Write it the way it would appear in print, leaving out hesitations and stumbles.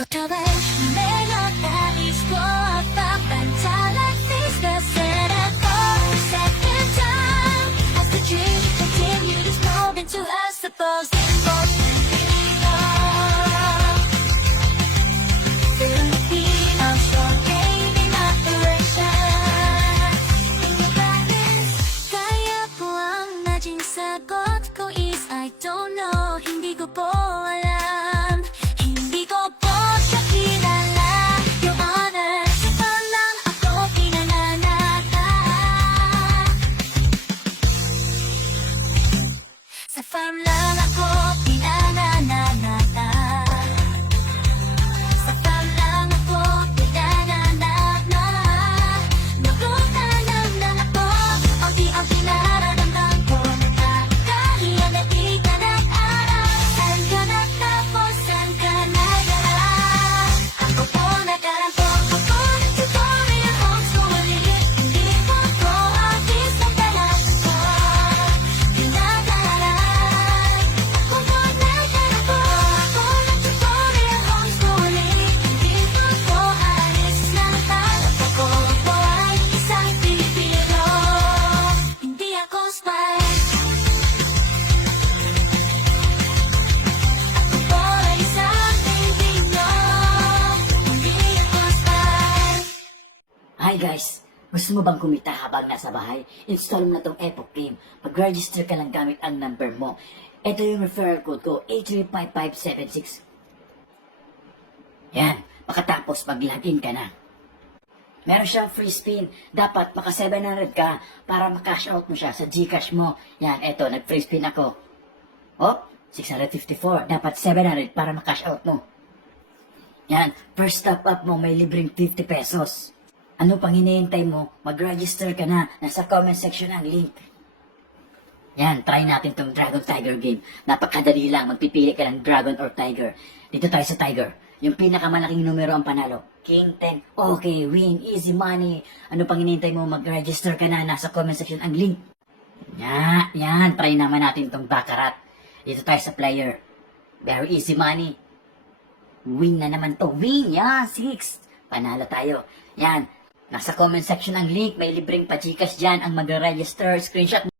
言葉夢の大スポットMentalities that set a goal Second time As the dream continues moving to us Supposed Filipino strong gaining operation In the darkness Kaya po ang naging sagot ko is I don't know Hindi ko po alam Hindi ko po siya kilala Your Honor Sa farm lang ako pinanganata Sa farm lang ako pinanganata Sa farm lang ako pinanganata Naglutanan lang ako Unti-unti nararamdam ko na Kahit na di ka nag-aral Saan ka natapos, saan ka nag-aral Ako po nagkarampok Ako nag-tutorial homeschooling Hindi po ko artist na talatan ko Pinag-aaral Ako po nagkarampok Ako nag-tutorial homeschooling Hindi po ko artist na talatan ko Ako po ay isang Pilipino Hindi ako spy Ako po ay isang Pilipino Hindi ako spy Hi guys! Gusto mo bang kumita habang nasa bahay? Install mo na tong Epoch Game. Mag-register ka lang gamit ang number mo. Ito yung referral code ko, 835576. Yan, makatapos mag-login ka na. Meron siyang free spin. Dapat maka 700 ka para makash out mo siya sa Gcash mo. Yan, eto, nag-free spin ako. Oh, 654. Dapat 700 para makash out mo. Yan, first top up mo may libreng 50 pesos. Ano pang hinihintay mo? Mag-register ka na. Nasa comment section ang link. Yan, try natin tong Dragon Tiger game. Napakadali lang. Magpipili ka ng Dragon or Tiger. Dito tayo sa Tiger. Yung pinakamalaking numero ang panalo. King 10. Okay, win. Easy money. Ano pang hinihintay mo? Mag-register ka na. Nasa comment section ang link. Yan. Try naman natin tong Baccarat. Dito tayo sa player. Very easy money. Win na naman to. Win! Yan, 6. Panalo tayo. Yan. Nasa comment section ang link. May libreng pa-Gcash dyan ang mag-register. Screenshot